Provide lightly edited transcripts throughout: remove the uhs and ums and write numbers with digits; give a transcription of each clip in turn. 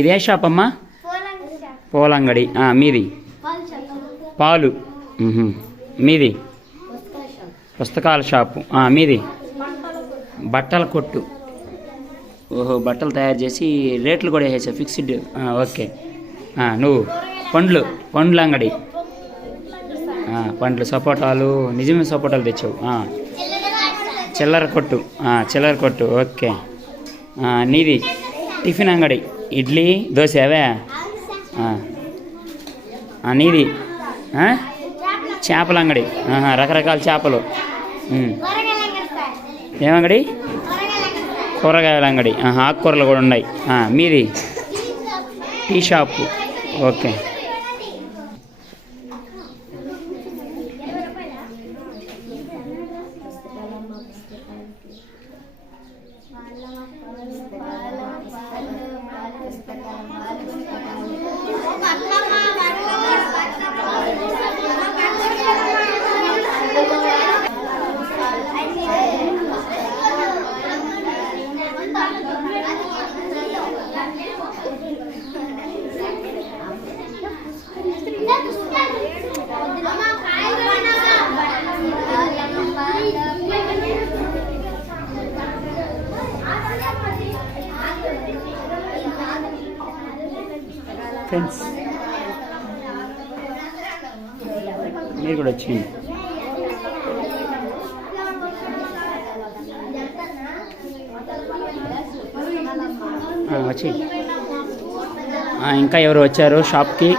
ఇదే షాప్ అమ్మా? పూలంగడి. మీది? పాలు. మీది? పుస్తకాల షాపు. మీది? బట్టల కొట్టు. ఓహో, బట్టలు తయారు చేసి రేట్లు కూడా వేసావు ఫిక్స్డ్. ఓకే. నువ్వు? పండ్ల అంగడి. పండ్లు, సపోటాలు. నిజమే, సపోటాలు తెచ్చావు. చిల్లర కొట్టు. ఓకే. నీది? టిఫిన్ అంగడి. ఇడ్లీ, దోశ అవే? నీది? చేపల అంగడి. రకరకాల చేపలు. ఏమంగడి? కూరగాయల అంగడి. ఆకుకూరలు కూడా ఉన్నాయి. మీది? Tea shop. ఓకే. ఫ్రెండ్స్, మీరు కూడా వచ్చింది. వచ్చి ఇంకా ఎవరు వచ్చారు షాప్కి?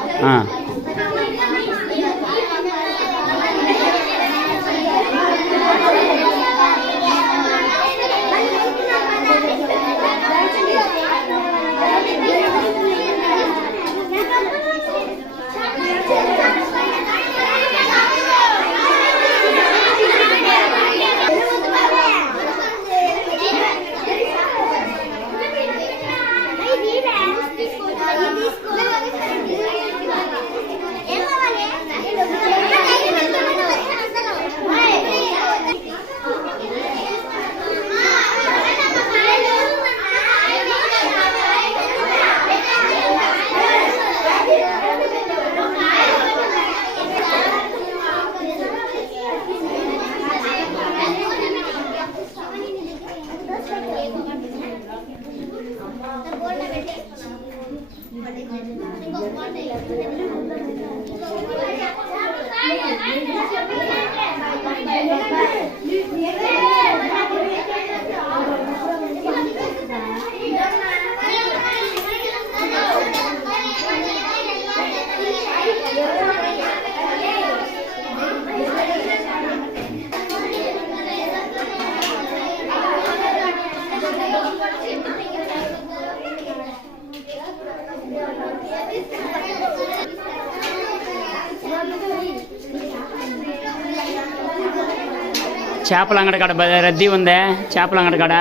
చేపల అంగడి కాడ రద్దీ ఉందే. చేపల అంగడి కాడ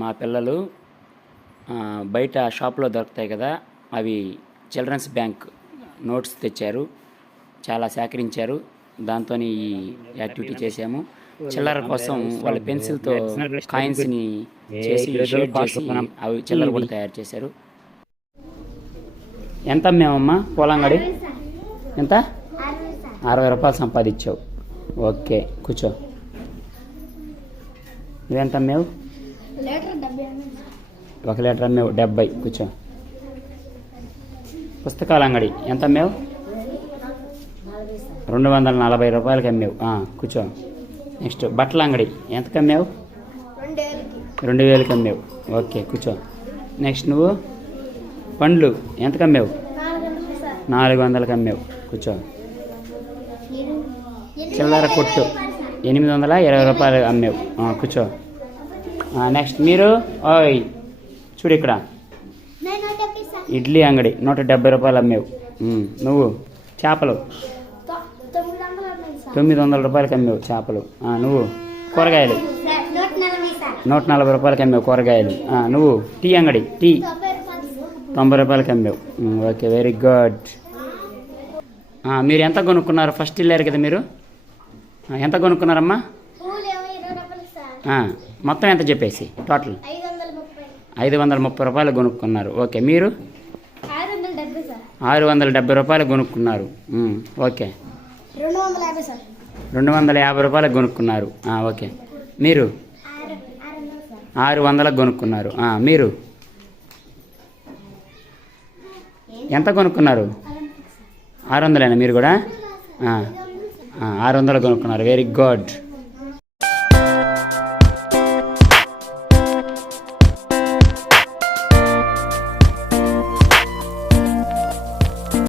మా పిల్లలు బయట షాప్లో దొరుకుతాయి కదా, అవి చిల్డ్రన్స్ బ్యాంక్ నోట్స్ తెచ్చారు, చాలా సేకరించారు. దాంతో ఈ యాక్టివిటీ చేసాము. చిల్లర కోసం వాళ్ళ పెన్సిల్తో కాయిన్స్ని చేసి షేడ్ చేసి అవి చిల్లర కూడా తయారు చేశారు. ఎంత అమ్మామమ్మా పూలంగడి? ఎంత? 60 రూపాయలు సంపాదించావు. ఓకే, కూర్చో. నువ్వెంత అమ్మావు? 1 లీటర్ అమ్మావు. 70. కూర్చో. పుస్తకాల అంగడి ఎంత అమ్మావు? 240 రూపాయలకి అమ్మావు. కూర్చో. నెక్స్ట్ బట్టల అంగడి ఎంతకు అమ్మావు? 2000కి అమ్మావు. ఓకే, కూర్చో. నెక్స్ట్ నువ్వు పండ్లు ఎంతకు అమ్మావు? 400కి అమ్మావు. కూర్చో. చిల్లర కొట్టు 820 రూపాయలు అమ్మావు. కూర్చో. నెక్స్ట్ మీరు ఓయ్ చూడు, ఇక్కడ ఇడ్లీ అంగడి 170 రూపాయలు అమ్మావు. నువ్వు చేపలు 900 రూపాయలకి అమ్మావు చేపలు. నువ్వు కూరగాయలు 140 రూపాయలకి అమ్మావు కూరగాయలు. నువ్వు టీ అంగడి టీ 90 రూపాయలకి అమ్మావు. Okay, very good. మీరు ఎంత కొనుక్కున్నారు? ఫస్ట్ వెళ్ళారు కదా మీరు, ఎంత కొనుక్కున్నారమ్మా? మొత్తం ఎంత చెప్పేసి టోటల్? 530 రూపాయలు కొనుక్కున్నారు. ఓకే, మీరు 670 రూపాయలు కొనుక్కున్నారు. ఓకే, 250 రూపాయలకు కొనుక్కున్నారు. ఓకే, మీరు 600లకు కొనుక్కున్నారు. మీరు ఎంత కొనుక్కున్నారు? 600 మీరు కూడా 600 కొనుక్కున్నారు. Very good.